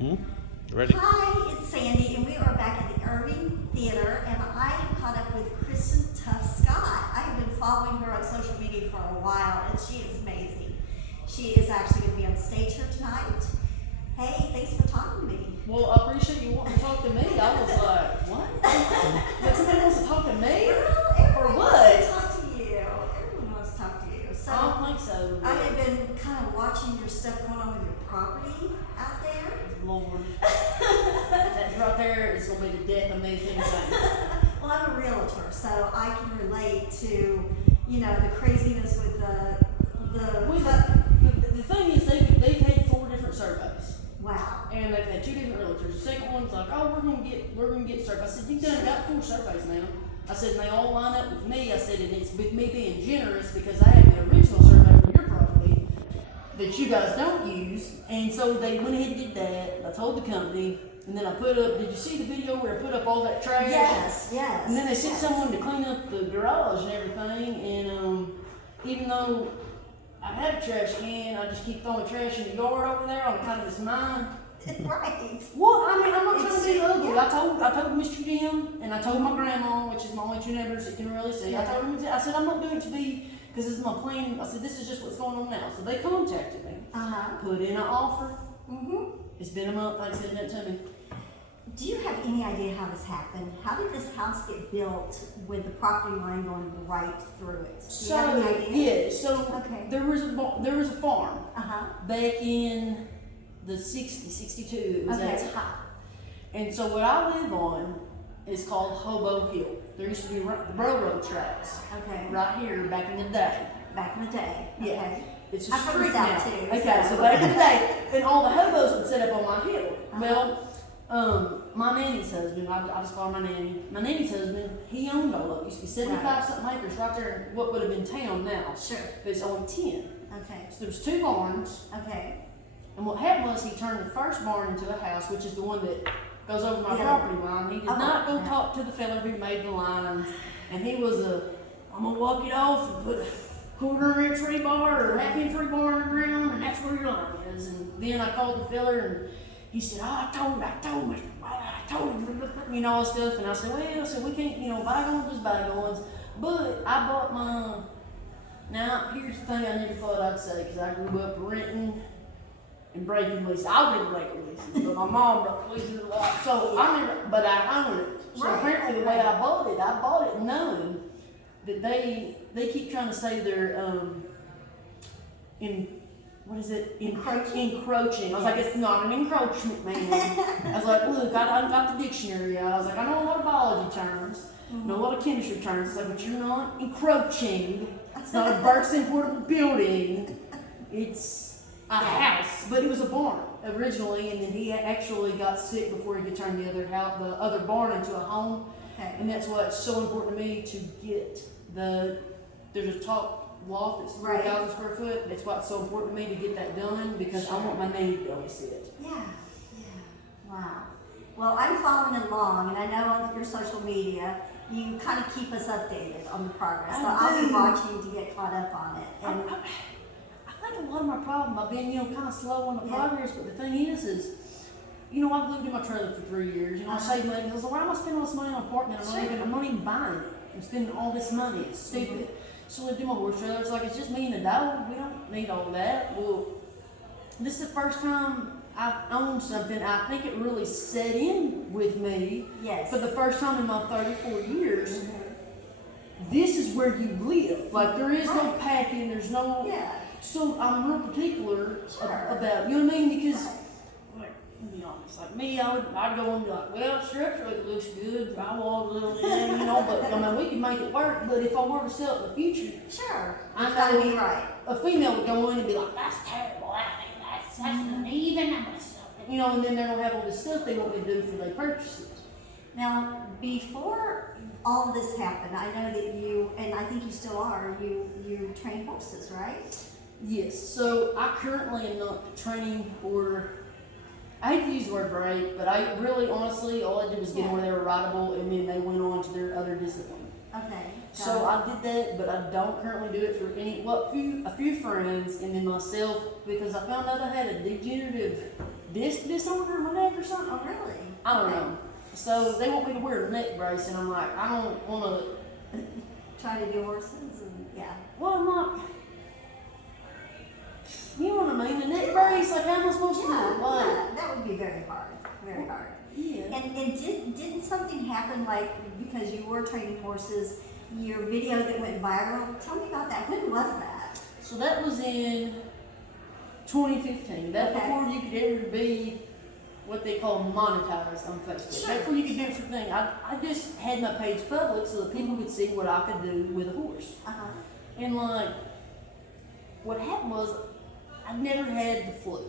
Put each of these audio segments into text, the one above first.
Ready? Hi, it's Sandy, and we are back at the Irving Theater, and I have caught up with Kristen Tuff Scott. I have been following her on social media for a while, and she is amazing. She is actually going to be on stage here tonight. Hey, thanks for talking to me. Well, I appreciate you wanting to talk to me. I was like, what? Like somebody wants to talk to me? Well, everyone Or what? wants to talk to you. Everyone wants to talk to you. So I don't think so. I have been kind of watching your stuff going on with your property out there. Lord. That right there is going to be the death of me things. Well, I'm a realtor, so I can relate to, the craziness with The thing is, they've had 4 different surveys. wow. And they've had 2 different realtors. The second one's like, oh, we're gonna get surveys. I said, you've done got 4 surveys now. I said, and they all line up with me. I said, and it's with me being generous because I have the original survey for your property that you guys don't use. And so they went ahead and did that. I told the company, and then I put up, did you see the video where I put up all that trash? Yes. And then they sent someone to clean up the garage and everything. And even though I had a trash can, I just keep throwing trash in the yard over there on account of this mine. Right. Well, I mean, I'm not trying to be ugly. Yeah. I told Mr. Jim, and I told my grandma, which is my only 2 neighbors that can really see. I told them, I said, I'm not doing it to be, because this is my plan. I said, this is just what's going on now. So they contacted me, put in an offer. It's been a month, like I said, that to me. Do you have any idea how this happened? How did this house get built with the property line going right through it? Do you have any idea? Yeah, so there was a farm back in the 60s, 62, it was at its height. And so what I live on is called Hobo Hill. There used to be railroad tracks right here back in the day. Back in the day. Yeah. Okay. It's a I'm from street the now. South too. Okay, so back in the day, and all the hobos would set up on my hill. Well, my nanny's husband, I just call her my nanny. My nanny's husband, he owned all of it. It used to be 75 something acres right there in what would have been town now. Sure. But it's only 10. Okay. So there was 2 barns. Okay. And what happened was he turned the first barn into a house, which is the one that goes over my property line. He did not go talk to the fella who made the lines. And he was I'm going to walk it off and put a 1/4-inch rebar or 1/2-inch rebar in the ground, and that's where your line is. And then I called the fella, and he said, I told him, all this stuff. And I said, well, we can't, bygones is bygones. But I bought now here's the thing I never thought I'd say, because I grew up renting and breaking leases. I didn't break leases, but my mom broke leases a lot. So but I own it. So apparently the way I bought it knowing that they keep trying to say they're encroaching. I was like, it's not an encroachment, man. I was like, look, I got the dictionary out. I was like, I know a lot of biology terms, know a lot of chemistry terms. It's like, but you're not encroaching. It's not a Berkson portable building. It's a house, but it was a barn originally, and then he actually got sick before he could turn the other barn into a home. And that's why it's so important to me to get there's a top loft that's 3,000 square foot. That's why it's so important to me to get that done, because I want my nanny to be able to see it. Yeah. Wow. Well, I'm following along, and I know on your social media you kind of keep us updated on the progress. So I'll be watching to get caught up on it. And I think a lot of my problem, I've been, kind of slow on the progress, but the thing is, I've lived in my trailer for 3 years. I saved money. I was like, why am I spending all this money on an apartment? I'm not even buying it. I'm spending all this money. It's stupid. So I lived in my horse trailer. It's like, it's just me and a dog. We don't need all that. Well, this is the first time I've owned something. I think it really set in with me. Yes. For the first time in my 34 years. This is where you live. Like, there is no packing. There's no. Yeah. So I'm real particular about, you know what I mean? Because, to be honest, like me, I'd go and be like, well, structurally it looks good, drywall's a little bit, but we can make it work. But if I were to sell it in the future, I gotta be right. A female would go in and be like, that's terrible, that's uneven, I'm gonna sell it. And then they're gonna have all this stuff they want me to do for their purchases. Now, before all of this happened, I know that you, and I think you still are, you train horses, right? Yes, so I currently am not training or, I hate to use the word break, but I really, honestly, all I did was get them where they were rideable, and then they went on to their other discipline. Okay. So I did that, but I don't currently do it for a few friends, and then myself, because I found out I had a degenerative disc disorder in my neck or something. Oh, really? I don't know. So they want me to wear a neck brace, and I'm like, I don't want to. Try to do horses and yeah. Well, I'm not. You know what I mean? A neck brace, like how am I supposed to do it? Like, yeah, that would be very hard. Very hard. yeah. And didn't something happen like because you were training horses, your video that went viral? Tell me about that. When was that? So that was in 2015. That's Okay. before you could ever be what they call monetized on Facebook. Sure. That's before you could do different things. I just had my page public so that people could see what I could do with a horse. Uh-huh. And like, what happened was, I never had the flu.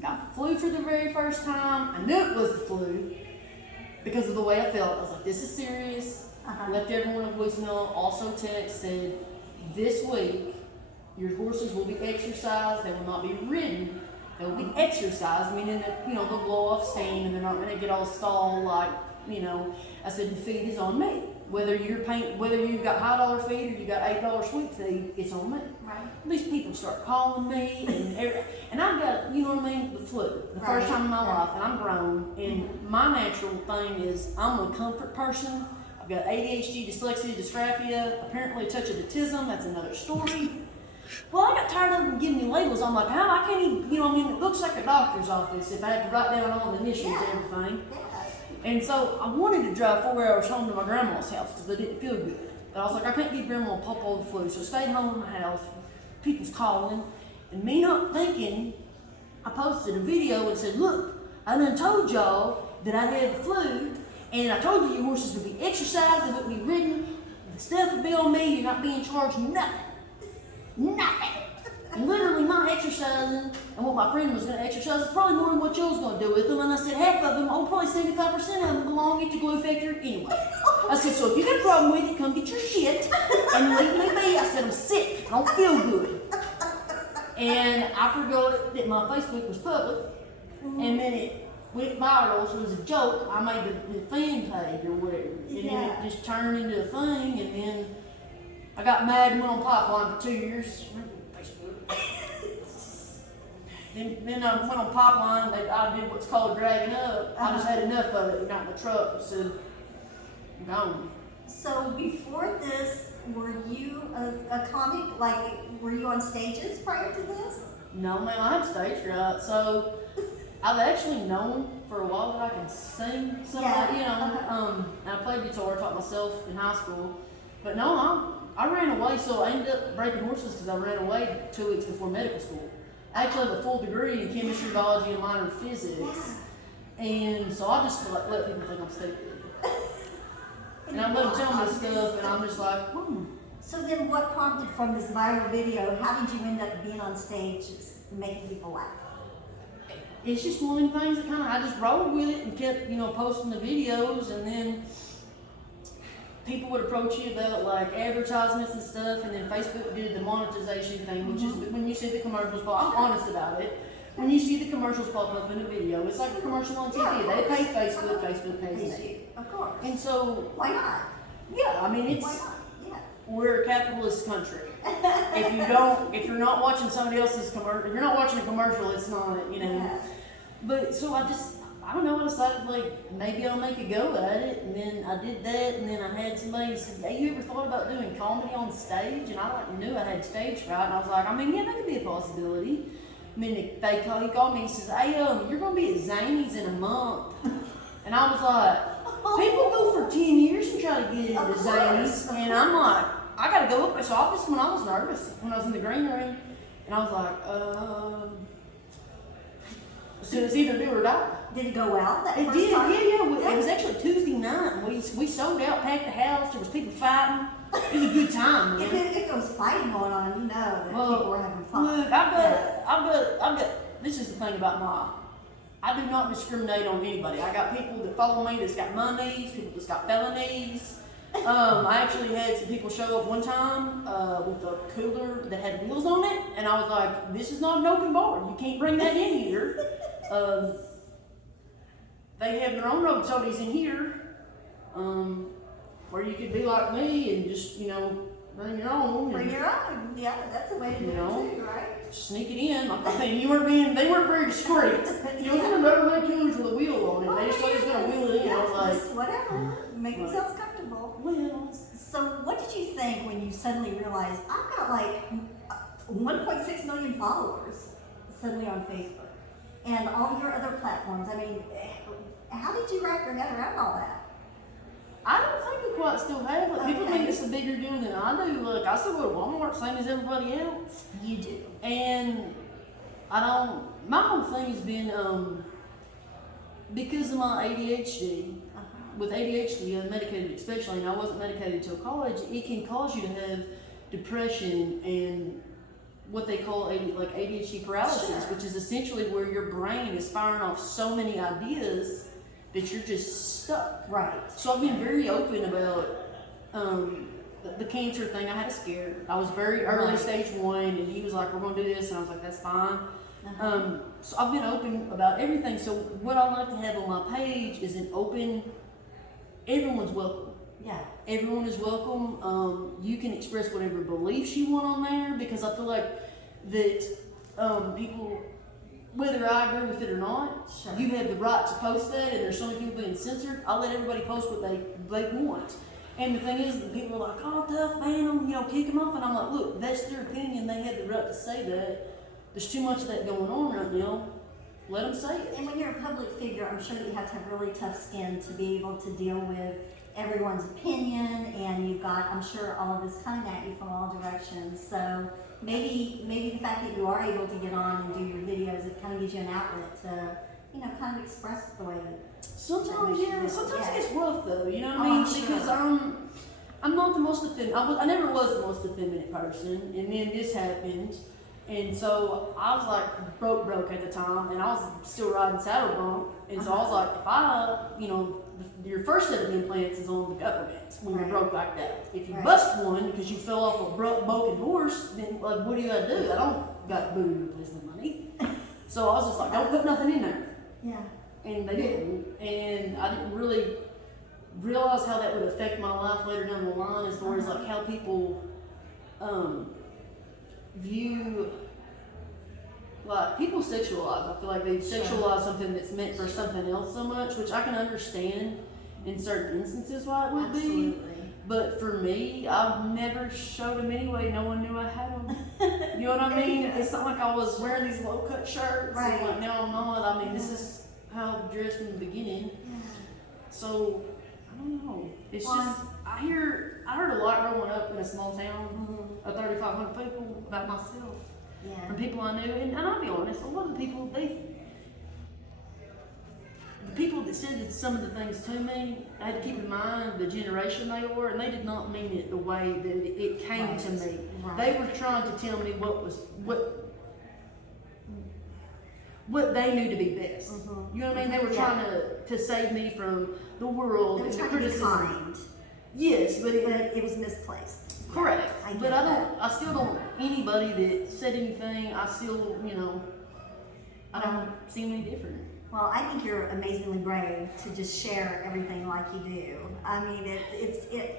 Got the flu for the very first time. I knew it was the flu because of the way I felt. I was like, this is serious. Uh-huh. Left everyone a voicemail. Also text said, this week, your horses will be exercised. They will not be ridden. They will be exercised, meaning that, they'll blow off steam and they're not going to get all stalled like, I said, the feed is on me. Whether you've got $high feed or you got $8 sweet feed, it's on me. Right. These people start calling me and I've got, the flu, the first time in my life, and I'm grown, and my natural thing is I'm a comfort person. I've got ADHD, dyslexia, dysgraphia, apparently a touch of autism. That's another story. Well, I got tired of them giving me labels. I'm like, I can't even, it looks like a doctor's office if I had to write down all the initials and everything. Yeah. And so I wanted to drive 4 hours home to my grandma's house because I didn't feel good. But I was like, I can't give grandma a pop of the flu. So I stayed home in the house. People's calling. And me not thinking, I posted a video and said, look, I done told y'all that I had the flu. And I told you your horses would be exercised, they wouldn't be ridden. The stuff would be on me. You're not being charged nothing. Nothing. And literally my exercising and what my friend was going to exercise is probably more than what you was going to do with them. And I said half of them, probably 75% of them belong at the glue factory anyway. I said, so if you got a problem with it, come get your shit and leave me be. I said, I'm sick. I don't feel good. And I forgot that my Facebook was public. And then it went viral, so it was a joke. I made the fan page or whatever. And then it just turned into a thing. And then I got mad and went on pipeline for 2 years. Then I went on pipeline. I did what's called dragging up. I just had enough of it. Got in the truck and said, I'm gone. So before this, were you a comic? Like, were you on stages prior to this? No, man, I had stage fright. So I've actually known for a while that I can sing something. And I played guitar, taught myself in high school. But no, I ran away. So I ended up breaking horses because I ran away 2 weeks before medical school. I actually have a full degree in chemistry, biology, and minor in physics. And so I just let people think I'm stupid. And I let them tell me stuff, and I'm just like, So then what prompted from this viral video, how did you end up being on stage making people laugh? It's just one of the things that I just rolled with it and kept, posting the videos, and then people would approach you about like advertisements and stuff, and then Facebook did the monetization thing, which is when you see the commercials pop. I'm honest about it. When you see the commercials pop up in a video, it's like a commercial on TV. They pay Facebook, Facebook pays me. Of course. And so, Why not? yeah, I mean, Why not? Yeah. we're a capitalist country. If you're not watching somebody else's commercial, if you're not watching a commercial, it's not, Yeah. But so I don't know, I decided like maybe I'll make a go at it, and then I did that, and then I had somebody say, hey, you ever thought about doing comedy on stage? And I knew I had stage fright, and I was like, yeah, that could be a possibility. He called me, he says, hey, you're gonna be at Zany's in a month. And I was like, people go for 10 years and try to get into Zany's, and I'm like, I gotta go up. So I was, when I was nervous, when I was in the green room, and I was like, so it's either do or die. Did it go well that It first did, time? yeah. It was actually Tuesday night, and we sold out, packed the house. There was people fighting. It was a good time, man. If there was fighting going on, that people were having fun. Look, I've got. This is the thing about I do not discriminate on anybody. I got people that follow me that's got monies, people that's got felonies. I actually had some people show up one time with a cooler that had wheels on it, and I was like, this is not an open bar. You can't bring that in here. They have their own road sodas in here, where you could be like me and just, bring your own. Bring your own. Yeah, that's a way to do it too, right? sneak it in. Like, I mean, they weren't very discreet. You know, some Rubbermaid killers with a wheel on it. They just thought he was going to wheel it in. I was like, just whatever. Make themselves comfortable. well. So what did you think when you suddenly realized I've got like 1.6 million followers suddenly on Facebook and all your other platforms? I mean, how did you wrap your head around all that? I don't think the quite still have it. People think it's a bigger deal than I do. Look, I still go to Walmart, same as everybody else. You do. And my whole thing has been, because of my ADHD, with ADHD, unmedicated especially, and I wasn't medicated until college, it can cause you to have depression and what they call ADHD paralysis, which is essentially where your brain is firing off so many ideas that you're just stuck. Right. So I've been very open about the cancer thing. I had a scare. I was very early, stage 1, and he was like, "We're going to do this," and I was like, "That's fine." So I've been open about everything. So what I like to have on my page is an open. Everyone's welcome. Yeah. Everyone is welcome. You can express whatever beliefs you want on there, because I feel like that people, whether I agree with it or not, you have the right to post that, and there's so many people being censored. I'll let everybody post what they want. And the thing is, people are like, "Oh, tough, ban them, kick them off," and I'm like, look, that's their opinion. They have the right to say that. There's too much of that going on right now. Let them say it. And when you're a public figure, I'm sure that you have to have really tough skin to be able to deal with everyone's opinion, and you've got, I'm sure, all of this coming at you from all directions. So maybe the fact that you are able to get on and do your videos, it kind of gives you an outlet to, kind of express the way that. Sometimes it gets rough though. You know what I Oh, mean? I'm sure. Because I'm not the most effeminate. I never was the most effeminate person, and then this happened. And so I was like broke at the time, and I was still riding saddle bump. And so I was like, if I, your first set of implants is on the government when you're broke like that. If you bust one because you fell off a broken horse, then like, what do you got to do? I don't got booty replacement money. So I was just like, don't put nothing in there. Yeah. And they didn't. And I didn't really realize how that would affect my life later down the line, as far as like how people view, like, people sexualize. I feel like they sexualize something that's meant for something else so much, which I can understand in certain instances why it would be. But for me, I've never showed them anyway. No one knew I had them. You know what I mean? It's not like I was wearing these low cut shirts. And like, now I'm not. I mean, this is how I dressed in the beginning. So I don't know. It's just I heard a lot growing up in a small town of 3,500 people about myself. From people I knew, and I'll be honest, a lot of the people, the people that said some of the things to me, I had to keep in mind the generation they were, and they did not mean it the way that it came to me. They were trying to tell me what they knew to be best. You know what I mean? They were trying to save me from the world and the criticism. Yes, but it was misplaced. Correct. But I still don't, anybody that said anything, I still, I don't see any different. Well, I think you're amazingly brave to just share everything like you do. I mean,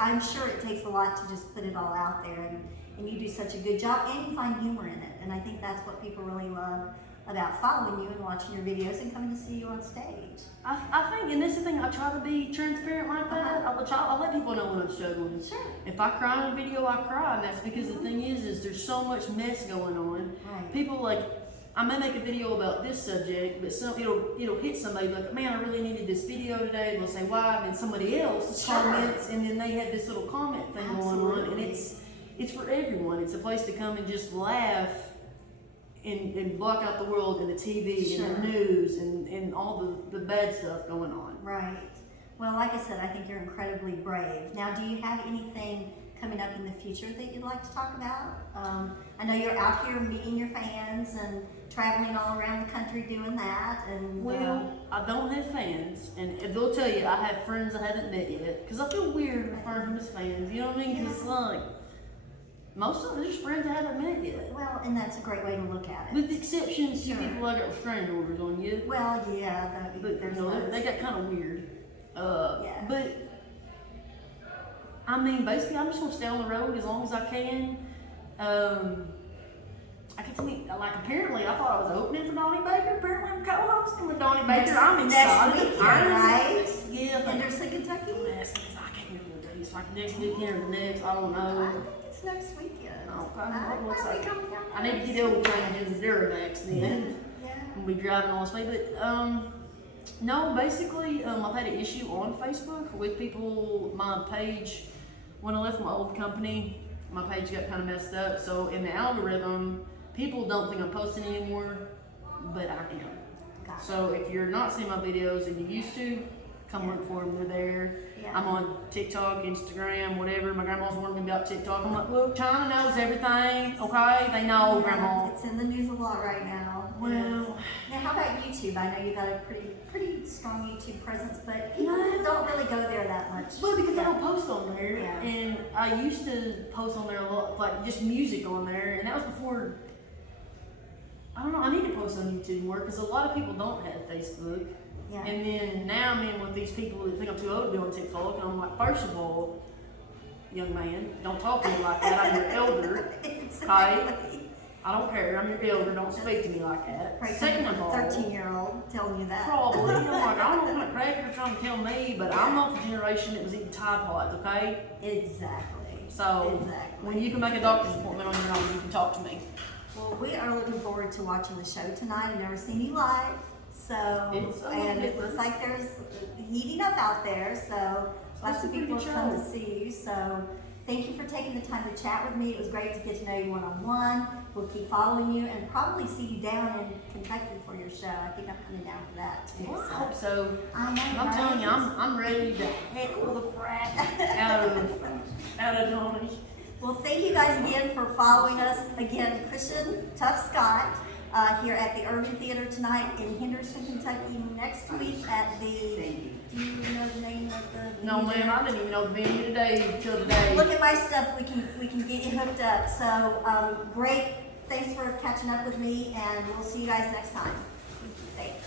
I'm sure it takes a lot to just put it all out there, and you do such a good job, and you find humor in it. And I think that's what people really love about following you and watching your videos and coming to see you on stage. I think, and this is the thing, I try to be transparent like that. I let people know when I'm struggling. Sure. If I cry in a video, I cry, and that's because the thing is there's so much mess going on. People I may make a video about this subject, but it'll hit somebody like, man, I really needed this video today, and they'll say why, and then somebody else comments, and then they have this little comment thing going on, and it's for everyone. It's a place to come and just laugh and block out the world and the TV and the news and all the bad stuff going on. Right. Well, like I said, I think you're incredibly brave. Now, do you have anything coming up in the future that you'd like to talk about? I know you're out here meeting your fans and traveling all around the country doing that. And well, I don't have fans, and they'll tell you I have friends I haven't met yet, because I feel weird referring to them as fans. You know what I mean? Because like, most of them are just friends I haven't met yet. Well, and that's a great way to look at it. With the exceptions to people I got restraining orders on you. Well, yeah, they got kind of weird. But I mean, basically, I'm just gonna stay on the road as long as I can. I get to meet, like, apparently I thought I was opening for Donnie Baker. Apparently I'm co-hosting with Donnie Baker. I'm Next excited. weekend, right? Yeah. Henderson, Kentucky? Yes, I can't remember the dates. Like next weekend or the next, I don't I know. think it's next weekend. Okay, what looks like come down I need to get the old changes Duramax then. Yeah. We'll be driving all this way, but no, basically, I've had an issue on Facebook with people. My page, when I left my old company, my page got kind of messed up. So in the algorithm, people don't think I'm posting anymore, but I am. Gotcha. So if you're not seeing my videos and you used to, come look for them. They're there. Yeah. I'm on TikTok, Instagram, whatever. My grandma's warning me about TikTok. I'm like, look, China knows everything. Okay, they know, Yeah, Grandma. it's in the news a lot right now. Well, Now, how about YouTube? I know you've got a pretty strong YouTube presence, but people No. don't really go there that much. well, because I Yeah. don't post on there, Yeah. and I used to post on there a lot, like just music on there, and that was before. I don't know. I need to post on YouTube more because a lot of people don't have Facebook. Yeah. And then now I'm in with these people that think I'm too old to be on TikTok, and I'm like, first of all, young man, don't talk to me like that. I'm your elder. Exactly. I don't care. I'm your elder. Don't speak to me like that. Right, Second of all, 13-year-old telling you that. probably, I'm like, I don't know what kind of crap you're trying to tell me, but I'm not the generation that was eating Tide Pods, okay? Exactly. So Exactly. when you can make a doctor's appointment on your own, you can talk to me. Well, we are looking forward to watching the show tonight. I've never seen you live, so It's a and little it looks different. like there's heating up out there. So lots It's a of pretty people good have come show. to see you. So thank you for taking the time to chat with me. It was great to get to know you one-on-one. We'll keep following you and probably see you down in Kentucky for your show. I think I'm coming down for that too. Well, I so. hope so. I know, I'm right? telling you, I'm ready to heckle the crap out of Donnie. Well, thank you guys again for following us. Again, Kristen Tuff Scott here at the Irving Theater tonight in Henderson, Kentucky. Next week at the, do you know the name of the No, venue? ma'am, I didn't even know the venue today until today. Look at my stuff. We can get you hooked up. So great. Thanks for catching up with me, and we'll see you guys next time. Thanks.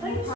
Thanks.